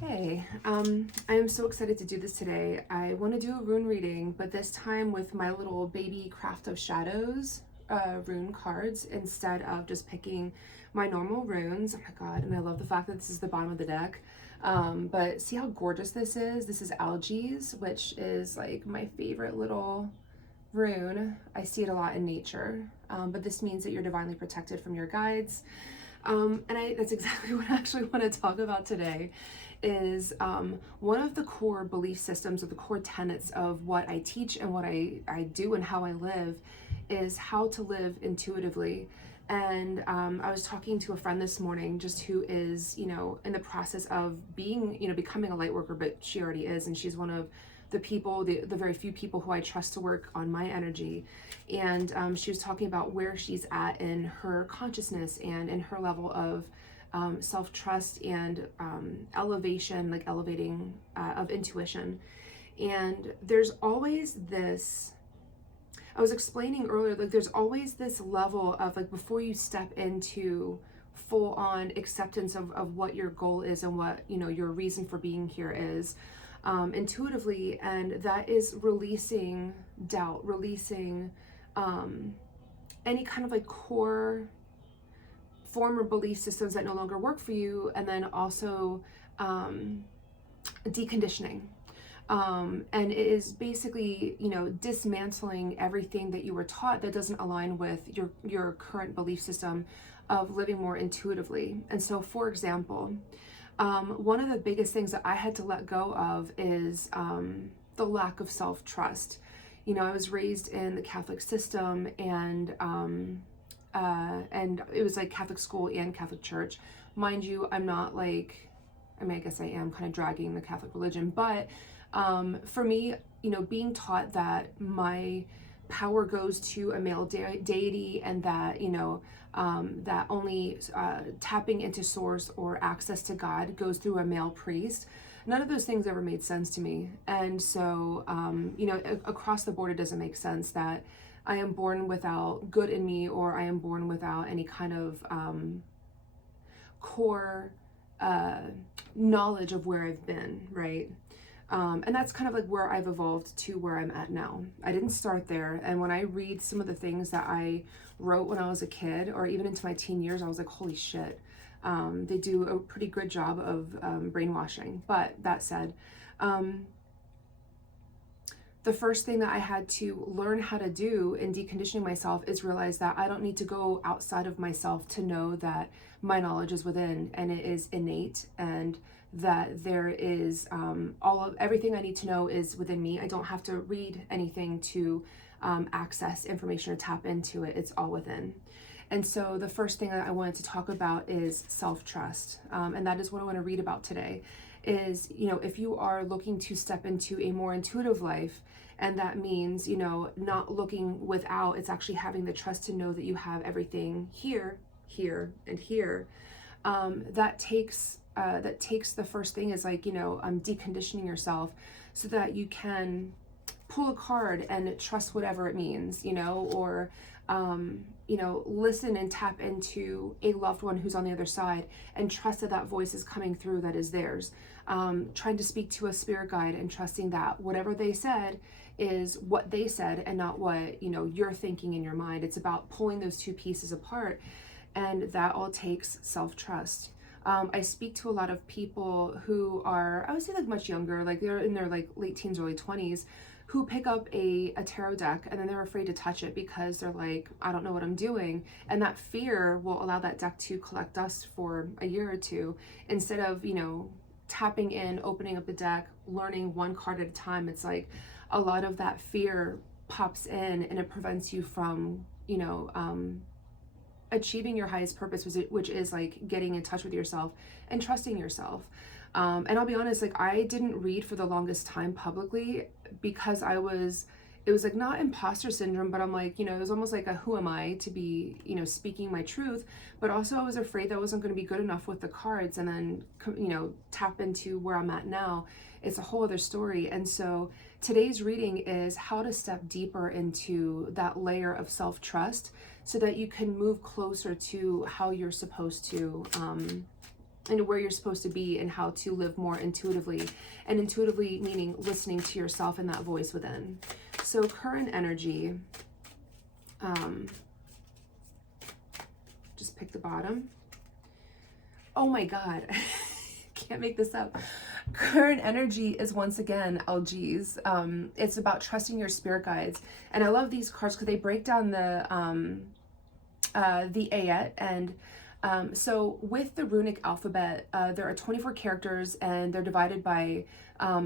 Hey, I am so excited to do this today. I want to do a rune reading, but this time with my little baby Craft of Shadows rune cards instead of just picking my normal runes. Oh my god, and I love the fact that this is the bottom of the deck. But see how gorgeous this is? This is Algaes, which is like my favorite little rune. I see it a lot in nature, but this means that you're divinely protected from your guides. That's exactly what I actually want to talk about today is one of the core belief systems or the core tenets of what I teach and what I do and how I live is how to live intuitively. And I was talking to a friend this morning just who is, in the process of being, becoming a light worker, but she already is. And she's one of the people, the very few people who I trust to work on my energy. And she was talking about where she's at in her consciousness and in her level of self-trust and elevation, like elevating of intuition. And there's always this, I was explaining earlier, like there's always this level of like before you step into full on acceptance of what your goal is and what, your reason for being here is intuitively. And that is releasing doubt, releasing any kind of like core former belief systems that no longer work for you, and then also deconditioning. And it is basically, dismantling everything that you were taught that doesn't align with your current belief system of living more intuitively. And so, for example, one of the biggest things that I had to let go of is the lack of self-trust. I was raised in the Catholic system, and it was like Catholic school and Catholic church. Mind you, I'm not like, I guess I am kind of dragging the Catholic religion, but for me, being taught that my power goes to a male deity and that, that only tapping into source or access to God goes through a male priest. None of those things ever made sense to me. And so, across the board, it doesn't make sense that I am born without good in me, or I am born without any kind of core knowledge of where I've been, right? And that's kind of like where I've evolved to where I'm at now. I didn't start there. And when I read some of the things that I wrote when I was a kid, or even into my teen years, I was like, holy shit. They do a pretty good job of brainwashing. But that said, the first thing that I had to learn how to do in deconditioning myself is realize that I don't need to go outside of myself to know that my knowledge is within and it is innate, and that there is everything I need to know is within me. I don't have to read anything to access information or tap into it. It's all within. And so the first thing that I wanted to talk about is self-trust. And that is what I want to read about today is, if you are looking to step into a more intuitive life, and that means, not looking without, it's actually having the trust to know that you have everything here, here, and here. That takes the first thing is like, deconditioning yourself so that you can pull a card and trust whatever it means, or listen and tap into a loved one who's on the other side and trust that that voice is coming through that is theirs. Trying to speak to a spirit guide and trusting that whatever they said is what they said and not what, you're thinking in your mind. It's about pulling those two pieces apart, and that all takes self-trust. I speak to a lot of people who are, I would say like much younger, like they're in their like late teens, early 20s, who pick up a tarot deck and then they're afraid to touch it because they're like, I don't know what I'm doing. And that fear will allow that deck to collect dust for a year or two instead of, tapping in, opening up the deck, learning one card at a time. It's like a lot of that fear pops in and it prevents you from, achieving your highest purpose, which is like getting in touch with yourself and trusting yourself. And I'll be honest, like I didn't read for the longest time publicly because it was like not imposter syndrome, but I'm like, it was almost like a who am I to be, speaking my truth. But also I was afraid that I wasn't going to be good enough with the cards, and then, tap into where I'm at now. It's a whole other story. And so today's reading is how to step deeper into that layer of self-trust so that you can move closer to how you're supposed to and where you're supposed to be and how to live more intuitively. And intuitively meaning listening to yourself and that voice within. So current energy, just pick the bottom. Oh my God, can't make this up. Current energy is once again LGs. It's about trusting your spirit guides. And I love these cards because they break down the Ayat. And so with the runic alphabet, there are 24 characters and they're divided by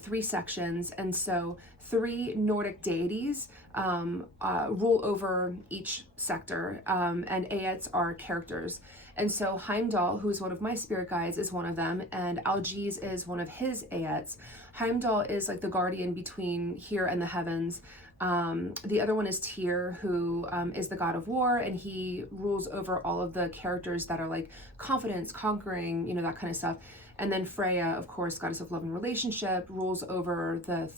3 sections. And so 3 Nordic deities rule over each sector, and Ayats are characters. And so Heimdall, who is one of my spirit guides, is one of them, and Algiz is one of his Ayats. Heimdall is like the guardian between here and the heavens. The other one is Tyr, who is the god of war, and he rules over all of the characters that are like confidence, conquering, you know, that kind of stuff. And then Freya, of course, goddess of love and relationship, rules over the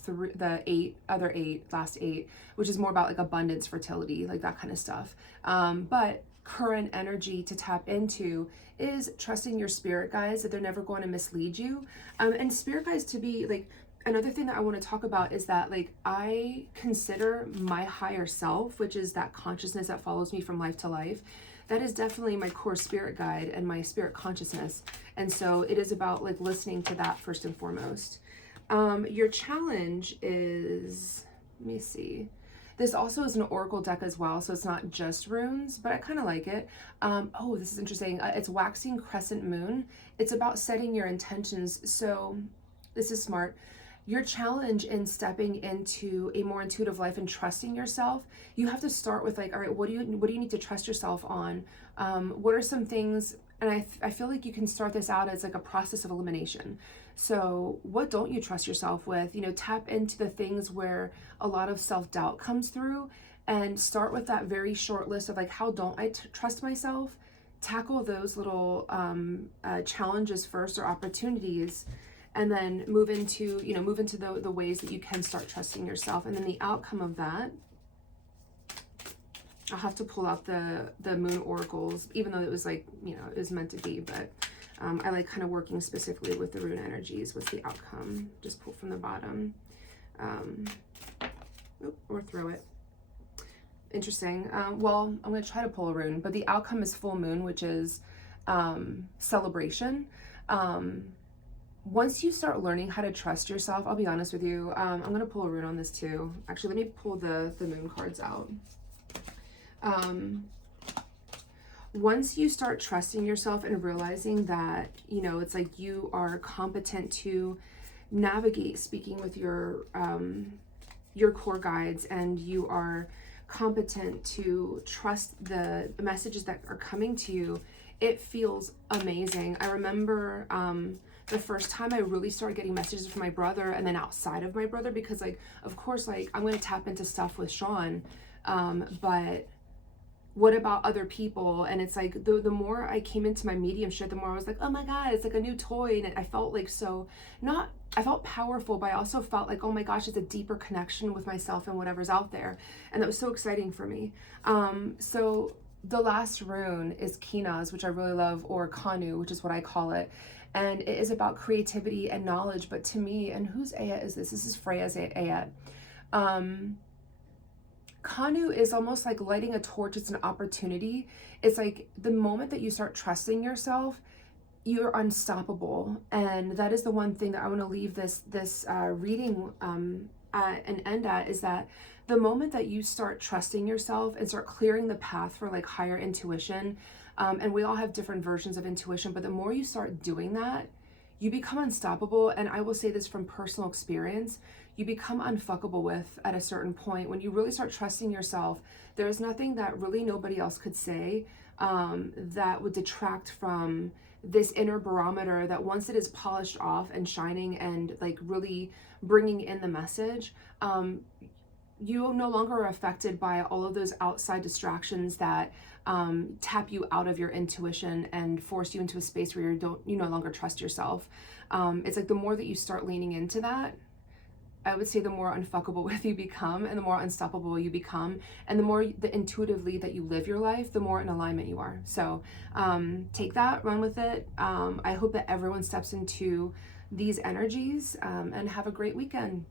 last 8, which is more about like abundance, fertility, like that kind of stuff. But current energy to tap into is trusting your spirit guides, that they're never going to mislead you. And spirit guides to be like, another thing that I want to talk about is that like I consider my higher self, which is that consciousness that follows me from life to life. That is definitely my core spirit guide and my spirit consciousness. And so it is about like listening to that first and foremost. Your challenge is, let me see. This also is an oracle deck as well, so it's not just runes, but I kind of like it. Oh, this is interesting. It's waxing crescent moon. It's about setting your intentions. So this is smart. Your challenge in stepping into a more intuitive life and trusting yourself, you have to start with like, all right, what do you need to trust yourself on? What are some things? And I feel like you can start this out as like a process of elimination. So what don't you trust yourself with? You know, tap into the things where a lot of self-doubt comes through, and start with that very short list of like, how don't I trust myself? Tackle those little challenges first, or opportunities, and then move into the ways that you can start trusting yourself. And then the outcome of that, I'll have to pull out the moon oracles, even though it was like, you know, it was meant to be, but I like kind of working specifically with the rune energies. What's the outcome? Just pull from the bottom, or throw it. Interesting. Well, I'm going to try to pull a rune, but the outcome is full moon, which is celebration. Once you start learning how to trust yourself, I'll be honest with you, I'm going to pull a rune on this too. Actually, let me pull the moon cards out. Once you start trusting yourself and realizing that, you know, it's like you are competent to navigate speaking with your core guides, and you are competent to trust the messages that are coming to you, it feels amazing. I remember the first time I really started getting messages from my brother, and then outside of my brother, because like, of course, like I'm going to tap into stuff with Sean, but what about other people? And it's like the more I came into my mediumship, the more I was like, oh my God, it's like a new toy. And I felt like I felt powerful, but I also felt like, oh my gosh, it's a deeper connection with myself and whatever's out there. And that was so exciting for me. So the last rune is Kinaz, which I really love, or Kanu, which is what I call it. And it is about creativity and knowledge. But to me, and whose Ayat is this? This is Freya's Ayat. Kanu is almost like lighting a torch. It's an opportunity. It's like the moment that you start trusting yourself, you're unstoppable. And that is the one thing that I want to leave this reading at and end at, is that the moment that you start trusting yourself and start clearing the path for like higher intuition, and we all have different versions of intuition, but the more you start doing that, you become unstoppable. And I will say this from personal experience, you become unfuckable with at a certain point. When you really start trusting yourself, there's nothing that really nobody else could say that would detract from this inner barometer, that once it is polished off and shining and like really bringing in the message, you no longer are affected by all of those outside distractions that tap you out of your intuition and force you into a space where you no longer trust yourself. It's like the more that you start leaning into that, I would say the more unfuckable with you become, and the more unstoppable you become, and the more intuitively that you live your life, the more in alignment you are. So take that, run with it. I hope that everyone steps into these energies, and have a great weekend.